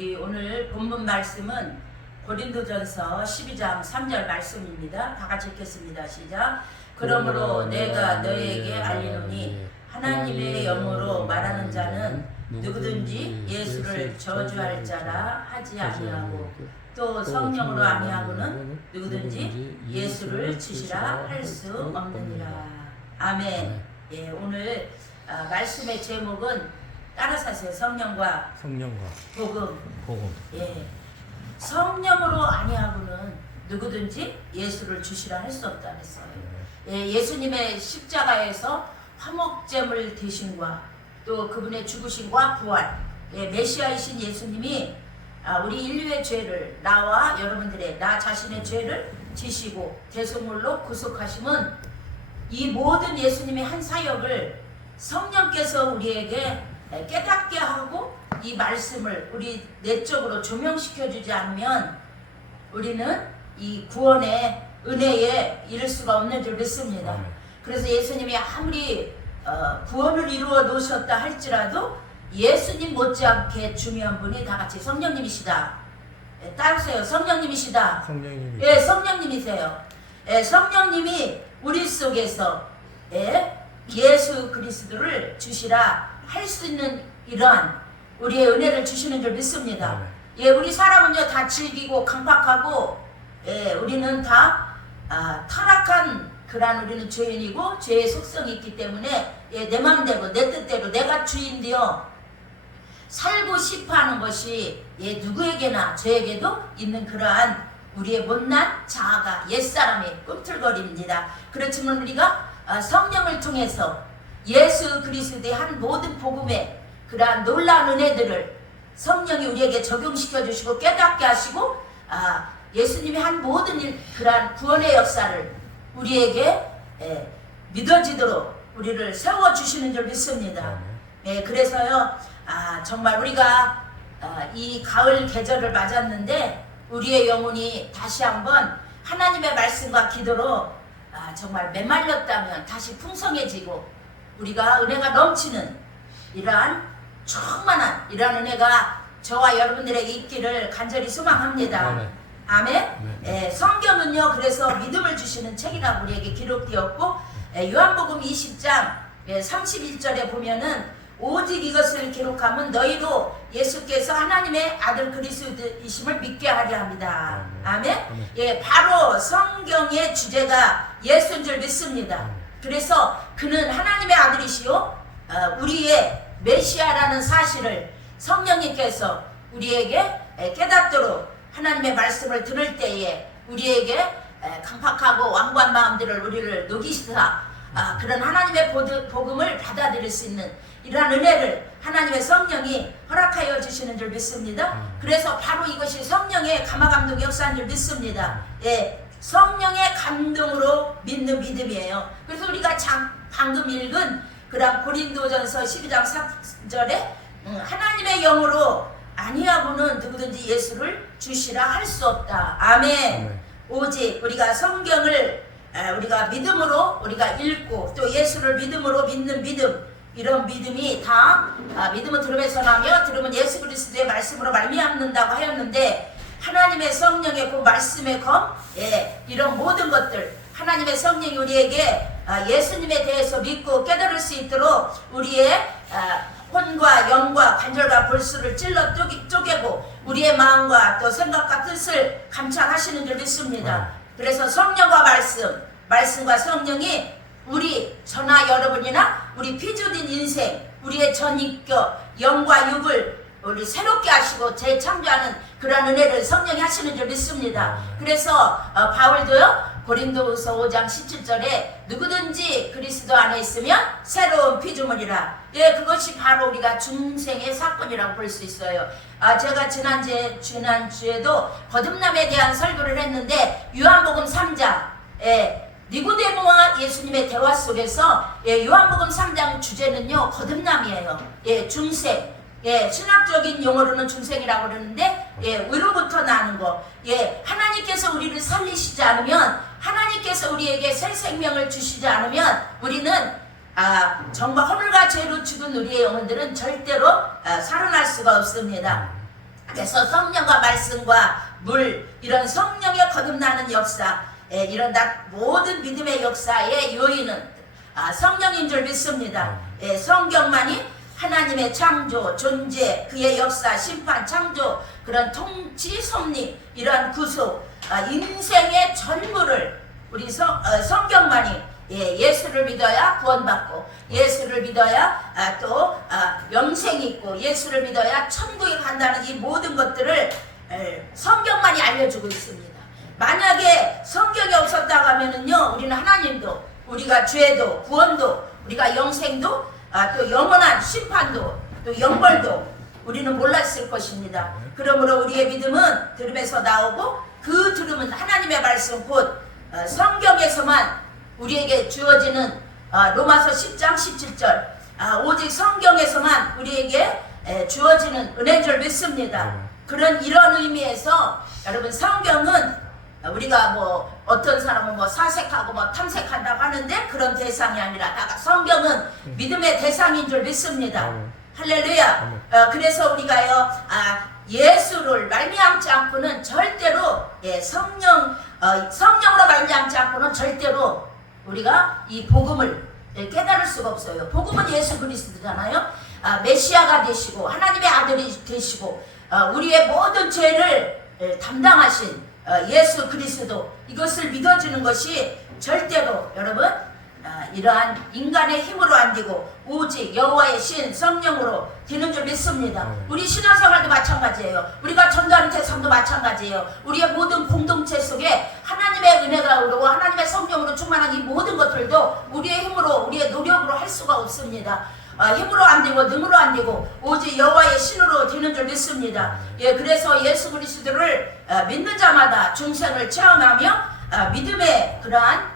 우리 오늘 본문 말씀은 고린도전서 12장 3절 말씀입니다. 다 같이 읽겠습니다. 시작. 그러므로 내가 너에게 알리노니 하나님의 영으로 말하는 자는 누구든지 예수를 저주할 자라 하지 아니하고 또 성령으로 아니하고는 누구든지 예수를 치시라 할 수 없느니라. 아멘. 예, 오늘 말씀의 제목은 따라서 하세요. 성령과 복음. 예, 성령으로 아니하고는 누구든지 예수를 주시라 할 수 없다 했어요. 예, 예수님의 십자가에서 화목제물 되심과 또 그분의 죽으심과 부활, 예, 메시아이신 예수님이 우리 인류의 죄를, 나와 여러분들의, 나 자신의 죄를 지시고 대속물로 구속하심은 이 모든 예수님의 한 사역을 성령께서 우리에게 깨닫게 하고 이 말씀을 우리 내적으로 조명시켜 주지 않으면 우리는 이 구원의 은혜에 이를 수가 없는 줄 믿습니다. 그래서 예수님이 아무리 구원을 이루어 놓으셨다 할지라도 예수님 못지않게 중요한 분이 다 같이 성령님이시다. 따르세요. 성령님이시다. 예, 성령님이세요. 예, 성령님이 우리 속에서 예수 그리스도를 주시라 할 수 있는 이러한 우리의 은혜를 주시는 줄 믿습니다. 예, 우리 사람은요 다 질기고 강팍하고, 예, 우리는 다 타락한 그런 우리는 죄인이고 죄의 속성이 있기 때문에, 예, 내 맘대로 내 뜻대로 내가 주인되어 살고 싶어하는 것이, 예, 누구에게나 저에게도 있는 그러한 우리의 못난 자아가 옛사람의 꿈틀거립니다. 그렇지만 우리가 성령을 통해서 예수 그리스도의 한 모든 복음의 그러한 놀라운 은혜들을 성령이 우리에게 적용시켜 주시고 깨닫게 하시고, 예수님이 한 모든 그러한 구원의 역사를 우리에게 믿어지도록 우리를 세워주시는 줄 믿습니다. 예, 그래서요, 정말 우리가 이 가을 계절을 맞았는데 우리의 영혼이 다시 한번 하나님의 말씀과 기도로 정말 메말렸다면 다시 풍성해지고 우리가 은혜가 넘치는 이러한 충만한 이러한 은혜가 저와 여러분들에게 있기를 간절히 소망합니다. 아멘. 예, 성경은요 그래서 믿음을 주시는 책이라고 우리에게 기록되었고, 요한복음 20장 31절에 보면은 오직 이것을 기록하면 너희로 예수께서 하나님의 아들 그리스도이심을 믿게 하려 합니다. 아멘. 예, 바로 성경의 주제가 예수인 줄 믿습니다. 그래서 그는 하나님의 아들이시요 우리의 메시아라는 사실을 성령님께서 우리에게 깨닫도록 하나님의 말씀을 들을 때에 우리에게 강팍하고 완고한 마음들을 우리를 녹이시사 그런 하나님의 복음을 받아들일 수 있는 이러한 은혜를 하나님의 성령이 허락하여 주시는 줄 믿습니다. 그래서 바로 이것이 성령의 감화감동 역사인 줄 믿습니다. 예, 성령의 감동으로 믿는 믿음이에요. 그래서 우리가 방금 읽은 그런 고린도전서 12장 3절에 하나님의 영으로 아니하고는 누구든지 예수를 주시라 할 수 없다. 아멘. 오직 우리가 성경을 우리가 믿음으로 우리가 읽고 또 예수를 믿음으로 믿는 믿음, 이런 믿음이 다 믿음은 들음에서 나며 들음은 예수 그리스도의 말씀으로 말미암는다고 하였는데, 하나님의 성령의 그 말씀의 검, 예, 이런 모든 것들 하나님의 성령이 우리에게 예수님에 대해서 믿고 깨달을 수 있도록 우리의 혼과 영과 관절과 골수를 찔러 쪼개고 우리의 마음과 또 생각과 뜻을 감찰하시는 줄 믿습니다. 그래서 성령과 말씀과 성령이 우리 저나 여러분이나 우리 피조된 인생, 우리의 전인격, 영과 육을 우리 새롭게 하시고 재창조하는 그런 은혜를 성령이 하시는 줄 믿습니다. 그래서 바울도요 고린도후서 5장 17절에 누구든지 그리스도 안에 있으면 새로운 피조물이라. 예, 그것이 바로 우리가 중생의 사건이라고 볼 수 있어요. 제가 지난주에도 거듭남에 대한 설교를 했는데 요한복음 3장 니고데모와 예수님의 대화 속에서 요한복음 3장 주제는요 거듭남이에요. 예, 중생. 예, 신학적인 용어로는 중생이라고 그러는데, 예, 위로부터 나는 거. 예, 하나님께서 우리를 살리시지 않으면, 하나님께서 우리에게 새 생명을 주시지 않으면 우리는 정말 허물과 죄로 죽은 우리의 영혼들은 절대로 살아날 수가 없습니다. 그래서 성령과 말씀과 물, 이런 성령의 거듭나는 역사, 이런 모든 믿음의 역사의 요인은 성령인 줄 믿습니다. 성경만이 하나님의 창조, 존재, 그의 역사, 심판, 창조, 그런 통치, 섭리, 이러한 구속, 인생의 전부를 우리 성경만이 예수를 믿어야 구원받고, 예수를 믿어야 또 영생이 있고, 예수를 믿어야 천국에 간다는 이 모든 것들을 성경만이 알려주고 있습니다. 만약에 성경이 없었다고 하면은요, 우리는 하나님도, 우리가 죄도, 구원도, 우리가 영생도, 또 영원한 심판도, 또 영벌도 우리는 몰랐을 것입니다. 그러므로 우리의 믿음은 들음에서 나오고, 그 들음은 하나님의 말씀 곧 성경에서만 우리에게 주어지는 로마서 10장 17절, 오직 성경에서만 우리에게 주어지는 은혜인 줄 믿습니다. 이런 의미에서 여러분, 성경은 우리가 뭐 어떤 사람은 뭐 사색하고 뭐 탐색한다고 하는데 그런 대상이 아니라 성경은 믿음의 대상인 줄 믿습니다. 할렐루야. 그래서 우리가요, 예수를 말미암지 않고는 절대로, 성령으로 말미암지 않고는 절대로 우리가 이 복음을 깨달을 수가 없어요. 복음은 예수 그리스도잖아요. 메시아가 되시고 하나님의 아들이 되시고 우리의 모든 죄를 담당하신 예수 그리스도, 이것을 믿어주는 것이 절대로 여러분 이러한 인간의 힘으로 안 되고 오직 여호와의 신 성령으로 되는 줄 믿습니다. 우리 신앙생활도 마찬가지예요. 우리가 전도하는 대상도 마찬가지예요. 우리의 모든 공동체 속에 하나님의 은혜가 오르고 하나님의 성령으로 충만한 이 모든 것들도 우리의 힘으로, 우리의 노력으로 할 수가 없습니다. 힘으로 안 되고 능으로 안 되고 오직 여호와의 신으로 되는 줄 믿습니다. 그래서 예수 그리스도를 믿는 자마다 중생을 체험하며 믿음의 그러한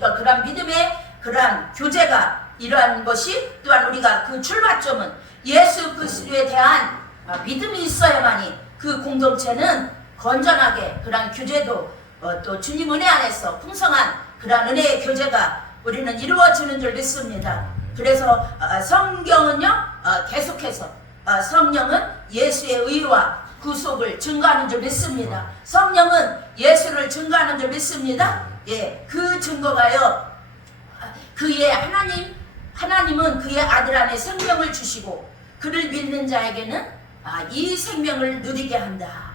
그러한 믿음의 그러한 교제가, 이러한 것이 또한 우리가 그 출발점은 예수 그리스도에 대한 믿음이 있어야만이 그 공동체는 건전하게 그러한 교제도 또 주님 은혜 안에서 풍성한 그러한 은혜의 교제가 우리는 이루어지는 줄 믿습니다. 그래서 성경은요, 계속해서 성령은 예수의 의와 구속을 증거하는 줄 믿습니다. 성령은 예수를 증거하는 줄 믿습니다. 그 증거가요, 그의 하나님은 그의 아들 안에 생명을 주시고 그를 믿는 자에게는 이 생명을 누리게 한다.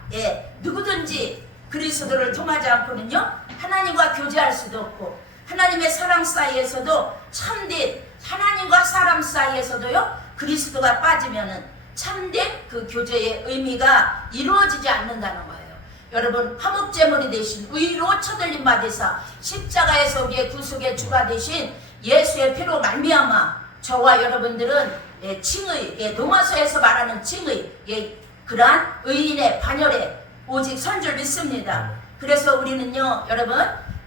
누구든지 그리스도를 통하지 않고는요, 하나님과 교제할 수도 없고, 하나님의 사랑 사이에서도 참된 하나님과 사람 사이에서도요, 그리스도가 빠지면은 참된 그 교제의 의미가 이루어지지 않는다는 거예요. 여러분, 화목제물이 되신 의로 쳐들림 받으사 십자가에서 우리의 구속의 주가 되신 예수의 피로 말미암아 저와 여러분들은 칭의, 로마서에서 말하는 칭의, 그러한 의인의 반열에 오직 선 줄 믿습니다. 그래서 우리는요, 여러분,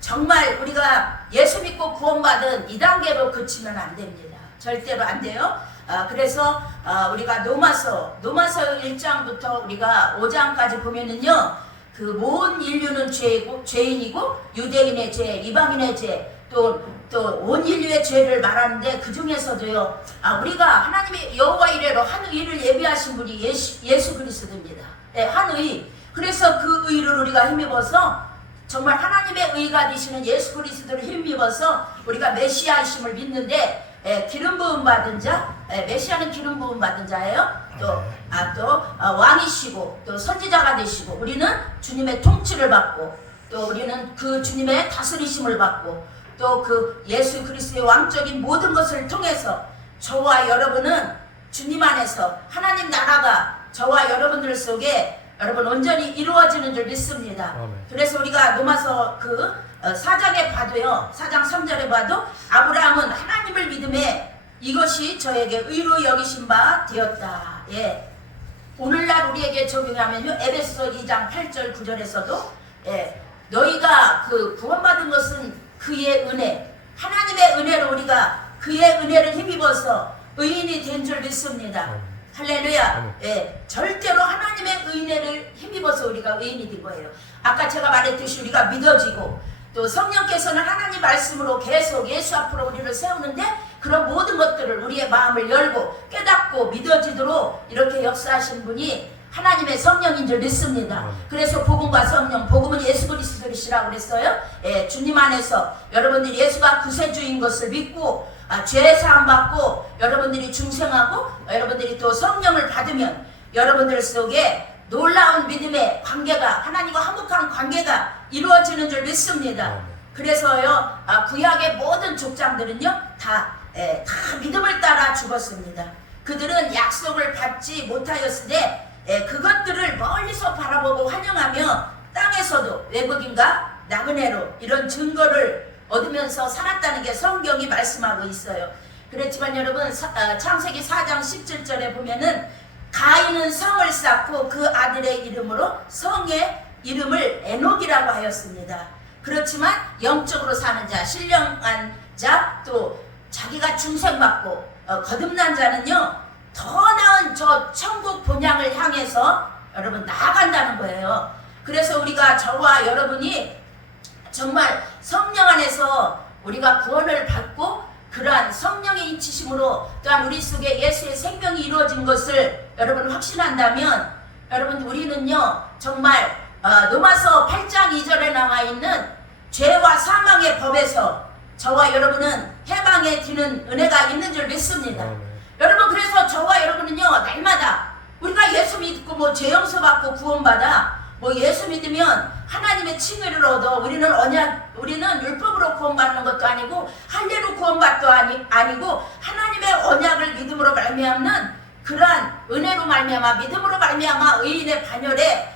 정말 우리가 예수 믿고 구원받은 이 단계로 그치면 안 됩니다. 절대로 안 돼요. 그래서 우리가 로마서 1장부터 우리가 5장까지 보면은요, 그 온 인류는 죄인이고 유대인의 죄, 이방인의 죄, 또 온 인류의 죄를 말하는데 그 중에서도요, 우리가 하나님의 여호와 이래로 한 의를 예비하신 분이 예수 그리스도입니다. 한 의. 그래서 그 의를 우리가 힘입어서 정말 하나님의 의가 되시는 예수 그리스도를 힘입어서 우리가 메시아이심을 믿는데, 기름 부음 받은 자, 메시아는 기름 부음 받은 자예요. 또 왕이시고 또 선지자가 되시고, 우리는 주님의 통치를 받고, 또 우리는 그 주님의 다스리심을 받고, 또 그 예수 그리스도의 왕적인 모든 것을 통해서 저와 여러분은 주님 안에서 하나님 나라가 저와 여러분들 속에 여러분 온전히 이루어지는 줄 믿습니다. 그래서 우리가 로마서 그 4장에 봐도요, 4장 3절에 봐도 아브라함은 하나님을 믿음에 이것이 저에게 의로 여기신 바 되었다. 오늘날 우리에게 적용하면요, 에베소서 2장 8절 9절에서도 너희가 그 구원받은 것은 그의 은혜, 하나님의 은혜로 우리가 그의 은혜를 힘입어서 의인이 된 줄 믿습니다. 할렐루야. 절대로 하나님의 은혜를 힘입어서 우리가 의인이 된 거예요. 아까 제가 말했듯이 우리가 믿어지고, 또 성령께서는 하나님 말씀으로 계속 예수 앞으로 우리를 세우는데, 그런 모든 것들을 우리의 마음을 열고 깨닫고 믿어지도록 이렇게 역사하신 분이 하나님의 성령인 줄 믿습니다. 그래서 복음과 성령, 복음은 예수 그리스도시라고 그랬어요. 예, 주님 안에서 여러분들이 예수가 구세주인 것을 믿고 죄 사함 받고 여러분들이 중생하고 여러분들이 또 성령을 받으면 여러분들 속에 놀라운 믿음의 관계가, 하나님과 화목한 관계가 이루어지는 줄 믿습니다. 그래서요, 구약의 모든 족장들은요 다 믿음을 따라 죽었습니다. 그들은 약속을 받지 못하였으니 그것들을 멀리서 바라보고 환영하며 땅에서도 외국인과 나그네로 이런 증거를 얻으면서 살았다는 게 성경이 말씀하고 있어요. 그렇지만 여러분, 창세기 4장 17절에 보면은 가인은 성을 쌓고 그 아들의 이름으로 성의 이름을 에녹이라고 하였습니다. 그렇지만 영적으로 사는 자, 신령한 자, 또 자기가 중생받고 거듭난 자는요 더 나은 저 천국 본향을 향해서 여러분 나아간다는 거예요. 그래서 우리가, 저와 여러분이 정말 성령 안에서 우리가 구원을 받고 그러한 성령의 인치심으로 또한 우리 속에 예수의 생명이 이루어진 것을 여러분 확신한다면, 여러분 우리는요 정말 로마서 8장 2절에 나와 있는 죄와 사망의 법에서 저와 여러분은 해방에 드는 은혜가 있는 줄 믿습니다. 여러분, 그래서 저와 여러분은요 날마다 우리가 예수 믿고 뭐 죄 용서받고 구원받아 뭐 예수 믿으면 하나님의 칭의를 얻어 우리는 율법으로 구원받는 것도 아니고 할례로 구원받도 아니고 하나님의 언약을 믿음으로 말미암는 그러한 은혜로 말미암아 믿음으로 말미암아 의인의 반열에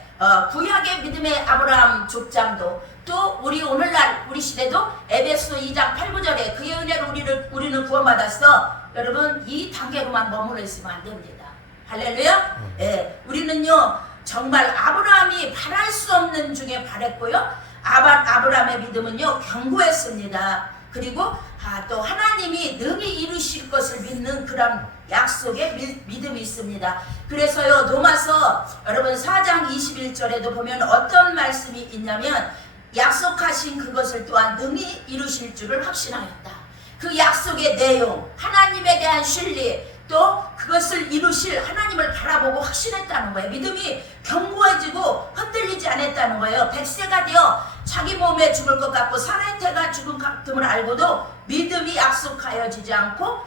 구약의 믿음의 아브라함 족장도, 또 우리 오늘날 우리 시대도 에베소 2장 8, 9절에 그의 은혜로 우리는 구원받았어. 여러분, 이 단계로만 머물러 있으면 안 됩니다. 할렐루야. 우리는요 정말 아브라함이 바랄 수 없는 중에 바랬고요, 아브라함의 믿음은요 견고했습니다. 그리고 또 하나님이 능히 이루실 것을 믿는 그런 약속의 믿음이 있습니다. 그래서요 로마서 여러분 4장 21절에도 보면 어떤 말씀이 있냐면, 약속하신 그것을 또한 능히 이루실 줄을 확신하였다. 그 약속의 내용, 하나님에 대한 신뢰, 또 그것을 이루실 하나님을 바라보고 확신했다는 거예요. 믿음이 견고해지고 흔들리지 않았다는 거예요. 100세가 되어 자기 몸에 죽을 것 같고 사나이 태가 죽은 같음을 알고도 믿음이 약속하여지지 않고,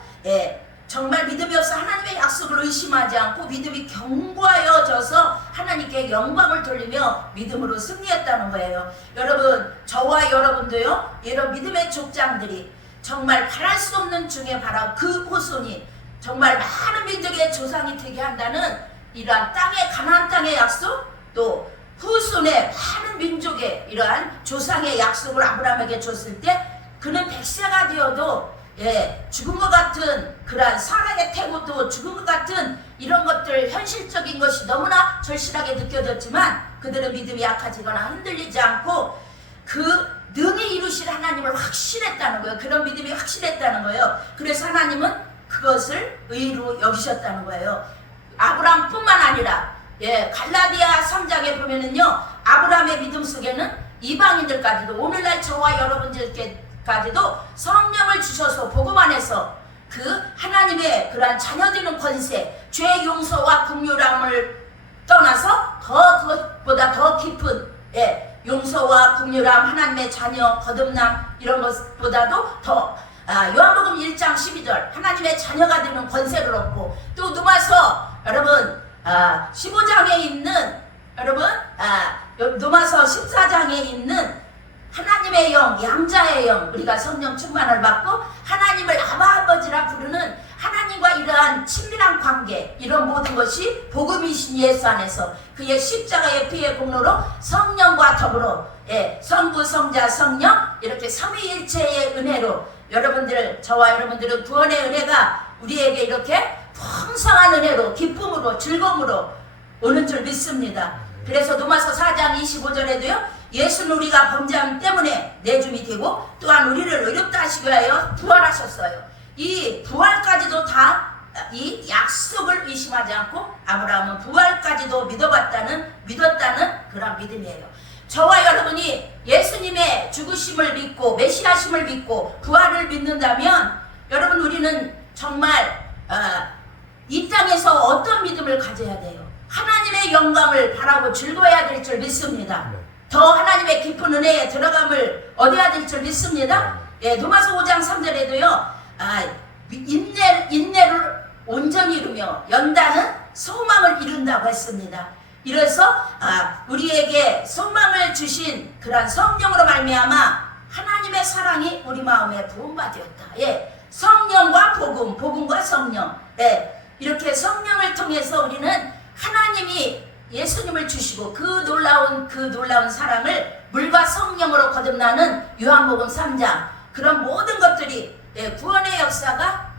정말 믿음이 없어 하나님의 약속을 의심하지 않고 믿음이 견고하여져서 하나님께 영광을 돌리며 믿음으로 승리했다는 거예요. 여러분, 저와 여러분도요 이런 믿음의 족장들이 정말 바랄 수 없는 중에 바라 그 후손이 정말 많은 민족의 조상이 되게 한다는 이러한 가나안 땅의 약속, 또 후손의 많은 민족의 이러한 조상의 약속을 아브라함에게 줬을 때 그는 100세가 되어도 죽은 것 같은 그러한 사랑의 태고도 죽은 것 같은 이런 것들, 현실적인 것이 너무나 절실하게 느껴졌지만 그들은 믿음이 약해지거나 흔들리지 않고 그 능히 이루실 하나님을 확신했다는 거예요. 그런 믿음이 확신했다는 거예요. 그래서 하나님은 그것을 의로 여기셨다는 거예요. 아브라함뿐만 아니라 갈라디아 3장에 보면은요 아브라함의 믿음 속에는 이방인들까지도, 오늘날 저와 여러분들께까지도 성령을 주셔서 복음 안에서 그 하나님의 그러한 자녀되는 권세, 죄 용서와 긍휼함을 떠나서 그것보다 더 깊은 용서와 긍휼함, 하나님의 자녀, 거듭남 이런 것보다도 더 요한복음 1장 12절 하나님의 자녀가 되는 권세를 얻고, 또 누가서 여러분 15장에 있는 여러분 누가서 14장에 있는 하나님의 영, 양자의 영, 우리가 성령 충만을 받고 하나님을 아바 아버지라 부르는 하나님과 이러한 친밀한 관계, 이런 모든 것이 복음이신 예수 안에서 그의 십자가의 피의 공로로 성령과 더불어 성부, 성자, 성령 이렇게 삼위일체의 은혜로 여러분들, 저와 여러분들은 구원의 은혜가 우리에게 이렇게 풍성한 은혜로, 기쁨으로, 즐거움으로 오는 줄 믿습니다. 그래서 로마서 4장 25절에도요 예수는 우리가 범죄함 때문에 내줌이 되고 또한 우리를 의롭다 하시기 위하여 부활하셨어요. 이 부활까지도 다 이 약속을 의심하지 않고 아브라함은 부활까지도 믿었다는 그런 믿음이에요. 저와 여러분이 예수님의 죽으심을 믿고 메시아심을 믿고 부활을 믿는다면 여러분, 우리는 정말 이 땅에서 어떤 믿음을 가져야 돼요? 하나님의 하나님의 영광을 바라고 즐거워야 될 줄 믿습니다. 더 하나님의 깊은 은혜에 들어감을 얻어야 될 줄 믿습니다. 예, 로마서 5장 3절에도요. 인내를 온전히 이루며 연단은 소망을 이룬다고 했습니다. 이래서 우리에게 소망을 주신 그러한 성령으로 말미암아 하나님의 사랑이 우리 마음에 부음받았다. 예, 성령과 복음, 복음과 성령. 예, 이렇게 성령을 통해서 우리는 하나님이 예수님을 주시고 그 놀라운 사랑을 물과 성령으로 거듭나는 요한복음 3장 그런 모든 것들이 구원의 역사가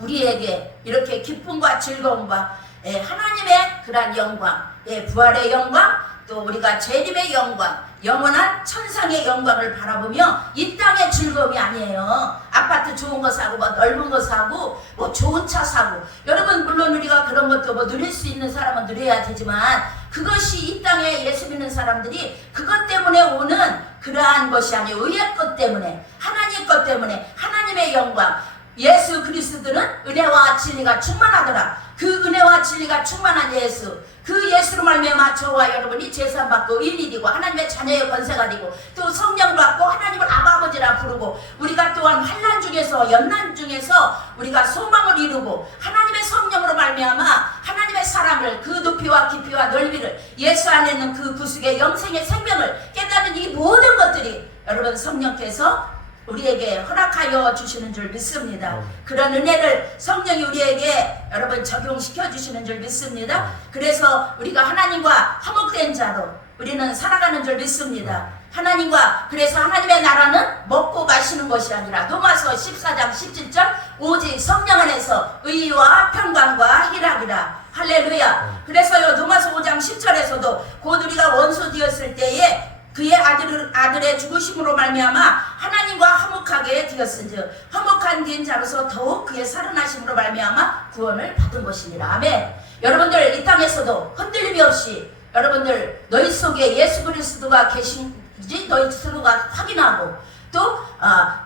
우리에게 이렇게 기쁨과 즐거움과 하나님의 그러한 영광, 부활의 영광, 또 우리가 재림의 영광, 영원한 천상의 영광을 바라보며 이 땅의 즐거움이 아니에요. 아파트 좋은 거 사고 뭐 넓은 거 사고 뭐 좋은 차 사고, 여러분 물론 우리가 그런 것도 뭐 누릴 수 있는 사람은 누려야 되지만 그것이 이 땅에 예수 믿는 사람들이 그것 때문에 오는 그러한 것이 아니에요. 의의 것 때문에, 하나님 것 때문에, 하나님의 영광. 예수 그리스도는 은혜와 진리가 충만하더라. 그 은혜와 진리가 충만한 예수, 그 예수로 말미암아 저와 여러분이 제사받고 의인이 되고 하나님의 자녀의 권세가 되고 또 성령 받고 하나님을 아버지라 부르고, 우리가 또한 환난 중에서 연난 중에서 우리가 소망을 이루고 하나님의 성령으로 말미암아 하나님의 사랑을, 그 높이와 깊이와 넓이를, 예수 안에 있는 그 구속의 영생의 생명을 깨닫는 이 모든 것들이 여러분 성령께서 우리에게 허락하여 주시는 줄 믿습니다. 그런 은혜를 성령이 우리에게 여러분 적용시켜 주시는 줄 믿습니다. 그래서 우리가 하나님과 화목된 자로 우리는 살아가는 줄 믿습니다. 하나님과, 그래서 하나님의 나라는 먹고 마시는 것이 아니라 로마서 14장 17절 오직 성령 안에서 의와 평강과 희락이라. 할렐루야. 그래서요 로마서 5장 10절에서도 곧 우리가 원수 되었을 때에 그의 아들의 죽으심으로 말미암아 하나님과 화목하게 되었은즉 화목한 된 자로서 더욱 그의 살아나심으로 말미암아 구원을 받은 것이니라. 아멘. 여러분들 이 땅에서도 흔들림이 없이 여러분들 너희 속에 예수 그리스도가 계신지 너희 스스로가 확인하고 또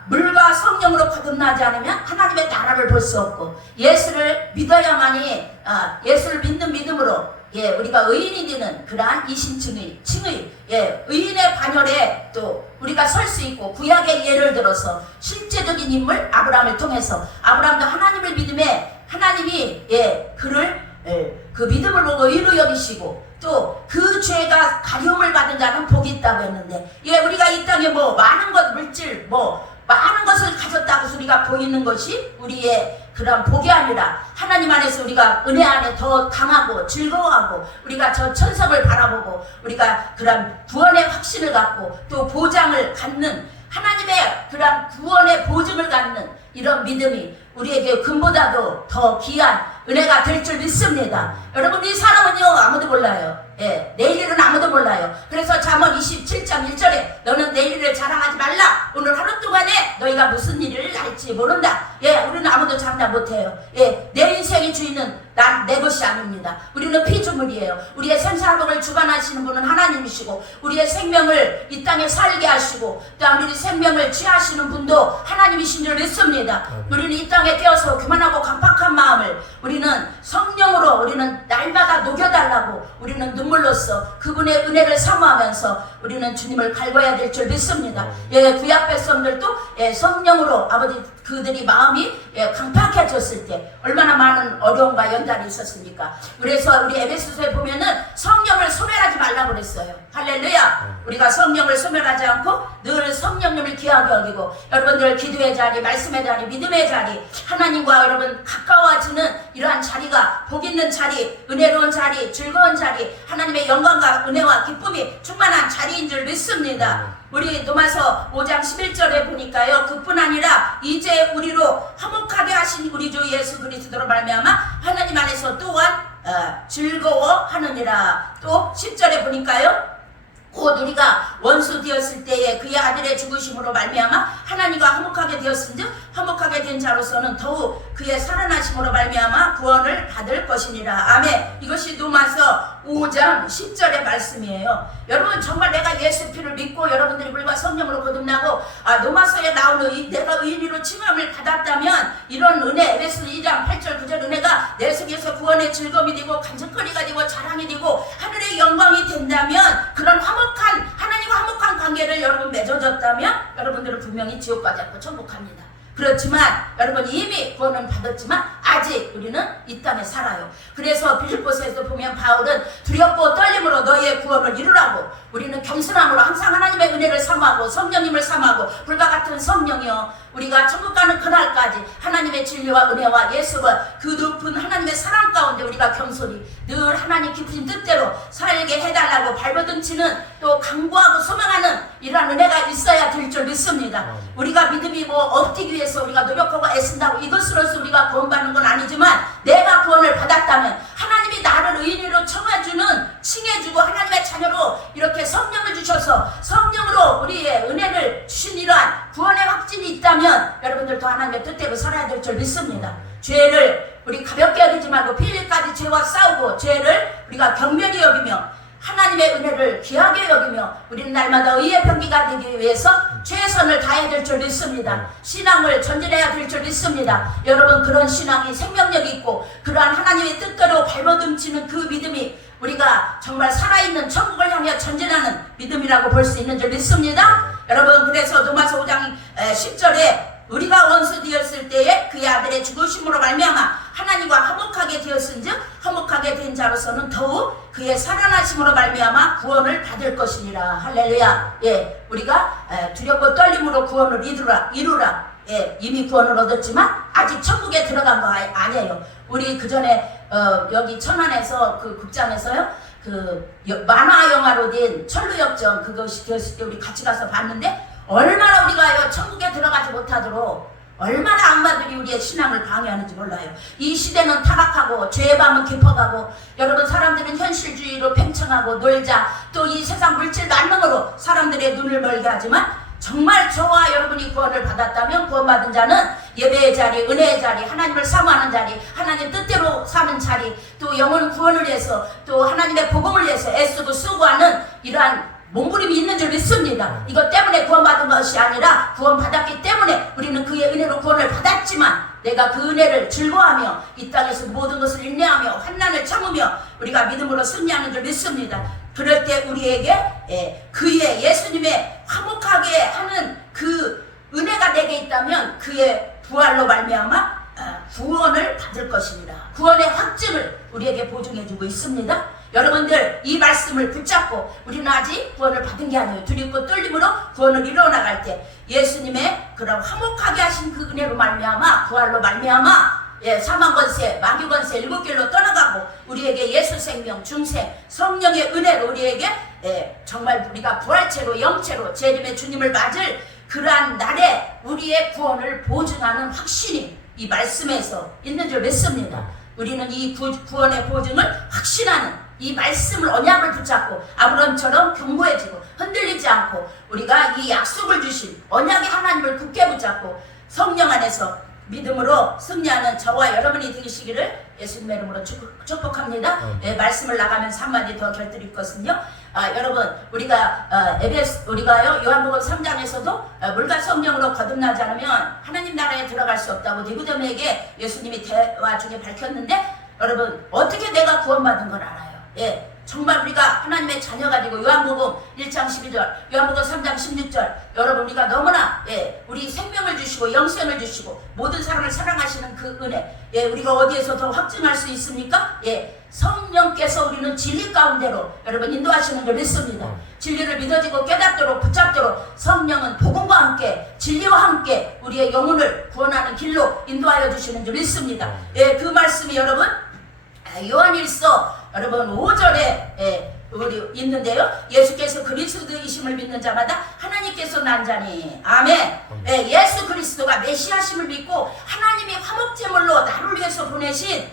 물과 성령으로 거듭나지 않으면 하나님의 나라를 볼 수 없고, 예수를 믿어야만이 예수를 믿는 믿음으로 우리가 의인이 되는 그러한 이신칭의 의인의 반열에 또 우리가 설 수 있고, 구약의 예를 들어서 실제적인 인물 아브라함을 통해서 아브라함도 하나님을 믿음에 하나님이 그를 그 믿음을 보고 의로 여기시고 또 그 죄가 가려움을 받은 자는 복이 있다고 했는데, 우리가 이 땅에 뭐 많은 것 물질 뭐 많은 것을 가졌다고 해서 우리가 보이는 것이 우리의 그런 복이 아니라 하나님 안에서 우리가 은혜 안에 더 강하고 즐거워하고 우리가 저 천성을 바라보고 우리가 그런 구원의 확신을 갖고 또 보장을 갖는 하나님의 그런 구원의 보증을 갖는 이런 믿음이 우리에게 금보다도 더 귀한 은혜가 될 줄 믿습니다. 여러분 이 사람은요 아무도 몰라요. 내일 일은 아무도 몰라요. 그래서 잠언 27장 1절에 너는 내일 일을 자랑하지 말라. 오늘 하루 동안에 너희가 무슨 일을 할지 모른다. 우리는 아무도 장담 못해요. 내 인생의 주인은 내 것이 아닙니다. 우리는 피조물이에요. 우리의 생사복을 주관하시는 분은 하나님이시고 우리의 생명을 이 땅에 살게 하시고 또한 우리 생명을 취하시는 분도 하나님이신 줄 믿습니다. 우리는 이 땅에 깨어서 교만하고 강팍한 마음을 우리는 성령으로 우리는 날마다 녹여달라고 우리는 눈물로써 그분의 은혜를 사모하면서 우리는 주님을 갈궈야 될 줄 믿습니다. 구약 백성들도 성령으로 아버지 그들이 마음이 강팍해졌을 때 얼마나 많은 어려움과 연단이 있었습니까? 그래서 우리 에베소서에 보면은 성령을 소멸하지 말라고 그랬어요. 할렐루야. 우리가 성령을 소멸하지 않고 늘 성령님을 귀하게 여기고 여러분들 기도의 자리, 말씀의 자리, 믿음의 자리, 하나님과 여러분 가까워지는 이러한 자리가 복 있는 자리, 은혜로운 자리, 즐거운 자리, 하나님의 영광과 은혜와 기쁨이 충만한 자리인 줄 믿습니다. 우리 로마서 5장 11절에 보니까요, 그뿐 아니라 이제 우리로 화목하게 하신 우리 주 예수 그리스도로 말미암아 하나님 안에서 또한 즐거워하느니라. 또 10절에 보니까요, 곧 우리가 원수 되었을 때에 그의 아들의 죽으심으로 말미암아 하나님과 화목하게 되었은즉 화목하게 된 자로서는 더욱 그의 살아나심으로 말미암아 구원을 받을 것이니라. 아멘. 이것이 로마서 5장 10절의 말씀이에요. 여러분 정말 내가 예수 피를 믿고 여러분들이 물과 성령으로 거듭나고 로마서에 나오는 내가 의인으로 칭함을 받았다면 이런 은혜, 에베소 2장 8절 9절 은혜가 내 속에서 구원의 즐거움이 되고 간증거리가 되고 자랑이 되고 하늘의 영광이 된다면, 그런 하나님과 화목한 관계를 여러분 맺어졌다면 여러분들은 분명히 지옥 가지 않고 천국 갑니다. 그렇지만 여러분 이미 구원은 받았지만 아직 우리는 이 땅에 살아요. 그래서 빌립보서에서 보면 바울은 두렵고 떨림으로 너희의 구원을 이루라고, 우리는 겸손함으로 항상 하나님의 은혜를 사모하고 성령님을 사모하고 불과 같은 성령이요 우리가 천국 가는 그날까지 하나님의 진리와 은혜와 예수와 그 높은 하나님의 사랑 가운데 우리가 겸손히 늘 하나님 깊으신 뜻대로 살게 해달라고 발버둥치는, 또 강구하고 소망하는 이러한 은혜가 있어야 될 줄 믿습니다. 우리가 믿음이 얻기 위해서 우리가 노력하고 애쓴다고 이것으로서 우리가 구원받는 건 아니지만, 내가 구원을 받았다면 하나님이 나를 의인으로 칭해주고 하나님의 자녀로 이렇게 성령을 주셔서 성령으로 우리의 은혜를 주신 이러한 구원의 확신이 있다면 여러분들도 하나님의 뜻대로 살아야 될 줄 믿습니다. 죄를 우리 가볍게 여기지 말고 필리까지 죄와 싸우고 죄를 우리가 경멸히 여기며 하나님의 은혜를 귀하게 여기며 우리는 날마다 의의 병기가 되기 위해서 최선을 다해야 될 줄 믿습니다. 신앙을 전진해야 될 줄 믿습니다. 여러분 그런 신앙이 생명력이 있고 그러한 하나님의 뜻대로 발버둥치는 그 믿음이 우리가 정말 살아있는 천국을 향해 전진하는 믿음이라고 볼 수 있는 줄 믿습니다. 여러분 그래서 로마서 5장 10절에 우리가 원수 되었을 때에 그의 아들의 죽으심으로 말미암아 하나님과 화목하게 되었은즉 화목하게 된 자로서는 더욱 그의 살아나심으로 말미암아 구원을 받을 것이니라. 할렐루야. 예, 우리가 두렵고 떨림으로 구원을 이루라. 예, 이미 구원을 얻었지만 아직 천국에 들어간 거 아니에요. 우리 그 전에 여기 천안에서 그 극장에서요, 그 만화 영화로 된 천루역전 그것이 되었을 때 우리 같이 가서 봤는데, 얼마나 우리가 천국에 들어가지 못하도록 얼마나 악마들이 우리의 신앙을 방해하는지 몰라요. 이 시대는 타락하고 죄의 밤은 깊어가고, 여러분 사람들은 현실주의로 팽창하고 놀자, 또 이 세상 물질 만능으로 사람들의 눈을 멀게 하지만, 정말 저와 여러분이 구원을 받았다면 구원받은 자는 예배의 자리, 은혜의 자리, 하나님을 사모하는 자리, 하나님 뜻대로 사는 자리, 또 영혼 구원을 위해서 또 하나님의 복음을 위해서 애쓰고 수고하는 이러한 몸부림이 있는 줄 믿습니다. 이것 때문에 구원받은 것이 아니라 구원받았기 때문에 우리는 그의 은혜로 구원을 받았지만, 내가 그 은혜를 즐거워하며 이 땅에서 모든 것을 인내하며 환난을 참으며 우리가 믿음으로 승리하는 줄 믿습니다. 그럴 때 우리에게 그의 예수님의 화목하게 하는 그 은혜가 내게 있다면 그의 부활로 말미암아 구원을 받을 것입니다. 구원의 확증을 우리에게 보증해주고 있습니다. 여러분들 이 말씀을 붙잡고 우리는 아직 구원을 받은 게 아니에요. 두렵고 떨림으로 구원을 이루어나갈 때 예수님의 그런 화목하게 하신 그 은혜로 말미암아 부활로 말미암아 사망권세, 마귀권세 일곱 길로 떠나가고 우리에게 예수 생명, 중생, 성령의 은혜로 우리에게 정말 우리가 부활체로 영체로 재림의 주님을 맞을 그러한 날에 우리의 구원을 보증하는 확신이 이 말씀에서 있는 줄 믿습니다. 우리는 이 구원의 보증을 확신하는 이 말씀을 언약을 붙잡고 아브라함처럼 견고해지고 흔들리지 않고 우리가 이 약속을 주신 언약의 하나님을 굳게 붙잡고 성령 안에서 믿음으로 승리하는 저와 여러분이 되시기를 예수님의 이름으로 축복합니다. 말씀을 나가면서 한마디 더 곁들일 것은요. 여러분 우리가요 요한복음 3장에서도 물과 성령으로 거듭나지 않으면 하나님 나라에 들어갈 수 없다고 니고데모에게 예수님이 대화 중에 밝혔는데, 여러분 어떻게 내가 구원받은 걸 알아요? 정말 우리가 하나님의 자녀가 되고 요한복음 1장 12절, 요한복음 3장 16절, 여러분 우리가 너무나 우리 생명을 주시고 영생을 주시고 모든 사람을 사랑하시는 그 은혜, 우리가 어디에서 더 확증할 수 있습니까? 성령께서 우리는 진리 가운데로 여러분 인도하시는 줄 믿습니다. 진리를 믿어지고 깨닫도록 붙잡도록 성령은 복음과 함께 진리와 함께 우리의 영혼을 구원하는 길로 인도하여 주시는 줄 믿습니다. 그 말씀이 여러분 요한일서 여러분 5절에 우리 있는데요. 예수께서 그리스도이심을 믿는 자마다 하나님께서 난 자니. 아멘. 예수 그리스도가 메시아심을 믿고 하나님이 화목제물로 나를 위해서 보내신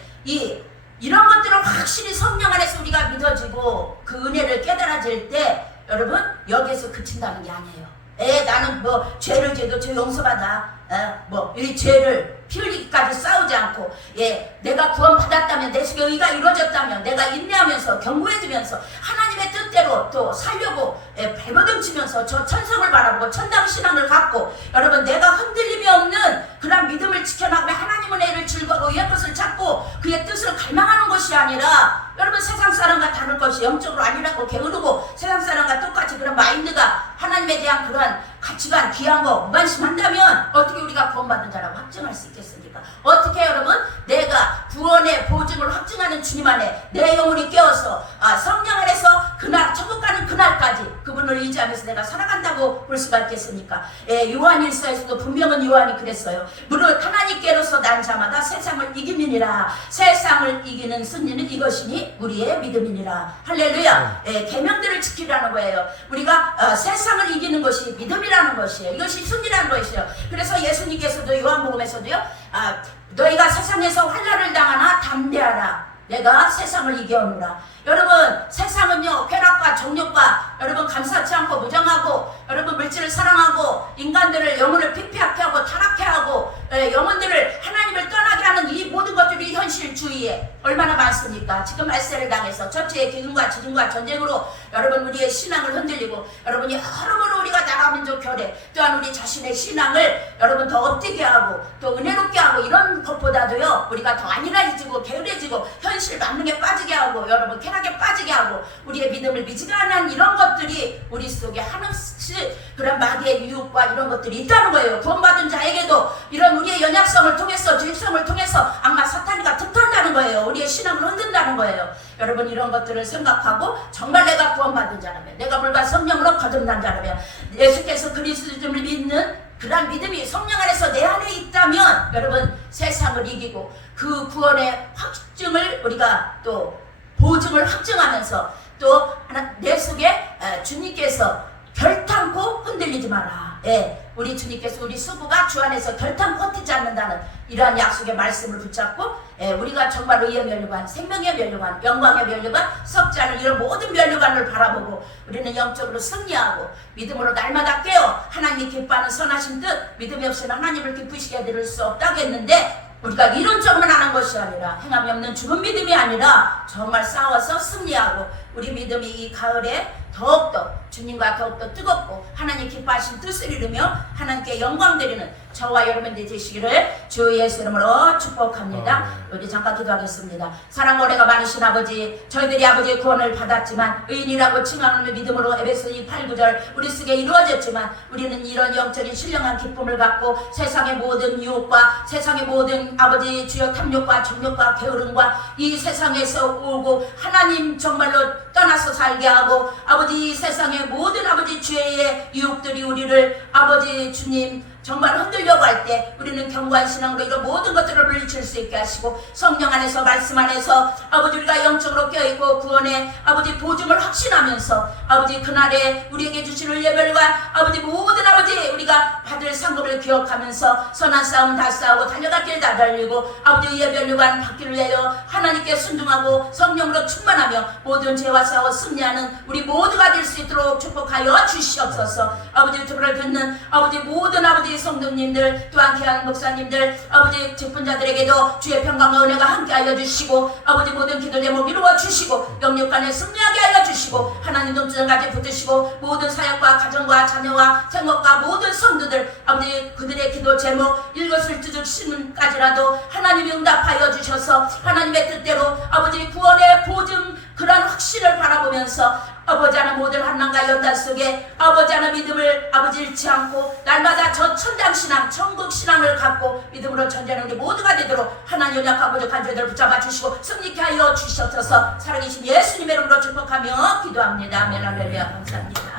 이런 것들을 확실히 성령 안에서 우리가 믿어지고 그 은혜를 깨달아질 때 여러분 여기에서 그친다는 게 아니에요. 나는 뭐 죄를 져도 죄 용서받아. 뭐 이 죄를 피 흘리기까지 싸우지 않고, 내가 구원받았다면, 내 속에 의가 이루어졌다면, 내가 인내하면서 경고해주면서 하나님의 뜻대로 또 살려고 발버둥치면서 저 천성을 바라보고 천당신앙을 갖고, 여러분 내가 흔들림이 없는 그런 믿음을 지켜나가며 하나님의 애를 즐거워하고 위의 것을 찾고 그의 뜻을 갈망하는 것이 아니라, 여러분 세상 사람과 다를 것이 영적으로 아니라고 게으르고 세상 사람과 똑같이 그런 마인드가 하나님에 대한 그러한 가치관, 귀한 거 무관심한다면 어떻게 우리가 구원받은 자라고 확증할 수 있겠습니까? 어떻게 여러분 내가 구원의 보증을 확증하는 주님 안에 내 영혼이 깨어서 성령 안에서 그날 천국 가는 그날까지 그분을 의지하면서 내가 살아간다고 볼 수가 있겠습니까? 요한일서에서도 분명한 요한이 그랬어요. 무릇 하나님께로서 난 자마다 세상을 이기느니라. 세상을 이기는 승리는 이것이니 우리의 믿음이니라. 할렐루야. 계명들을 지키라는 거예요. 우리가 세상을 이기는 것이 믿음이라는 것이에요. 이것이 승리라는 것이에요. 그래서 예수님께서도 요한복음에서도요, 너희가 세상에서 환난을 당하나 담대하라. 내가 세상을 이겨오느라. 여러분 세상은요 쾌락과 정욕과 여러분 감사치 않고 무정하고, 여러분 물질을 사랑하고 인간들을 영혼을 피폐하게 하고 타락해 하고 영혼들을 하나님을 떠나게 하는 이 모든 것들이 현실주의에 얼마나 많습니까? 지금 말세를 당해서 전체의 기근과 지진과 전쟁으로 여러분 우리의 신앙을 흔들리고, 여러분이 여러모로 우리가 나라민족 결에 또한 우리 자신의 신앙을 여러분 더 업되게 하고 또 은혜롭게 하고, 이런 것보다도요 우리가 더 안일해지고 게으르해지고 현실 만능에 빠지게 하고 여러분 쾌락에 빠지게 하고 우리의 믿음을 미지근한 이런 것들이 우리 속에 한없이 그런 마귀의 유혹과 이런 것들이 있다는 거예요. 구원받은 자에게도 이런 우리의 연약성을 통해서 죄성을 통해서 악마 사탄이가 틈탄다는 거예요. 우리의 신앙을 흔든다는 거예요. 여러분 이런 것들을 생각하고 정말 내가 구원받은 자라면, 내가 물과 성령으로 거듭난 자라면, 예수께서 그리스도를 믿는 그런 믿음이 성령 안에서 내 안에 있다면 여러분 세상을 이기고 그 구원의 확증을 우리가 또 보증을 확증하면서 또 내 속에 주님께서 결탄코 흔들리지 마라. 우리 주님께서 우리 수부가 주 안에서 결탄코 흩지 않는다는 이러한 약속의 말씀을 붙잡고 우리가 정말 의의 면류관, 생명의 면류관, 영광의 면류관, 썩지 않은 이런 모든 면류관을 바라보고 우리는 영적으로 승리하고 믿음으로 날마다 깨어 하나님이 기뻐하는 선하신 뜻, 믿음이 없이는 하나님을 기쁘시게 해드릴 수 없다고 했는데, 우리가 이론적으로만 하는 것이 아니라 행함이 없는 죽은 믿음이 아니라 정말 싸워서 승리하고 우리 믿음이 이 가을에 더욱더 주님과 더욱더 뜨겁고 하나님 기뻐하신 뜻을 이루며 하나님께 영광 드리는 저와 여러분들이 되시기를 주 예수 이름으로 축복합니다. 우리 잠깐 기도하겠습니다. 사랑 오래가 많으신 아버지, 저희들이 아버지의 구원을 받았지만 의인이라고 칭하는 믿음으로 에베소 8, 9절 우리 속에 이루어졌지만 우리는 이런 영적인 신령한 기쁨을 갖고 세상의 모든 유혹과 세상의 모든 아버지 주여 탐욕과 정욕과 게으름과 이 세상에서 오고 하나님 정말로 떠나서 살게 하고 아버지 이 세상의 모든 아버지 죄의 유혹들이 우리를 아버지 주님 정말 흔들려고 할 때 우리는 견고한 신앙으로 이런 모든 것들을 물리칠 수 있게 하시고 성령 안에서 말씀 안에서 아버지 우리가 영적으로 껴있고 구원의 아버지 보증을 확신하면서 아버지 그날에 우리에게 주신 은혜별과 아버지 모든 아버지 우리가 받을 상급을 기억하면서 선한 싸움 다 싸우고 달려갈 길 다 달리고 아버지 의의 면류관 받기를 위하여 하나님께 순종하고 성령으로 충만하며 모든 죄와 싸워 승리하는 우리 모두가 될 수 있도록 축복하여 주시옵소서. 아버지 유튜브를 듣는 아버지 모든 아버지 성도님들 또한 귀한 목사님들 아버지 직분자들에게도 주의 평강과 은혜가 함께하여 주시고 아버지 모든 기도 제목 이루어 주시고 영육간에 승리하게 하여 주시고 하나님 동지전까지 붙드시고 모든 사역과 가정과 자녀와 생업과 모든 성도들 아버지 그들의 기도 제목 일것을 주시는까지라도 하나님이 응답하여 주셔서 하나님의 뜻대로 아버지 구원의 보증 그런 확신을 바라보면서 아버지 하나 모든 환난과 연단 속에 아버지 하나 믿음을 아버지 잃지 않고 날마다 저 천당신앙 천국신앙을 갖고 믿음으로 전제하는 우리 모두가 되도록 하나님 연약하고 부족한 죄들을 붙잡아 주시고 승리케 하여 주시옵소서. 살아계신 예수님의 이름으로 축복하며 기도합니다. 아멘. 할렐루야. 감사합니다.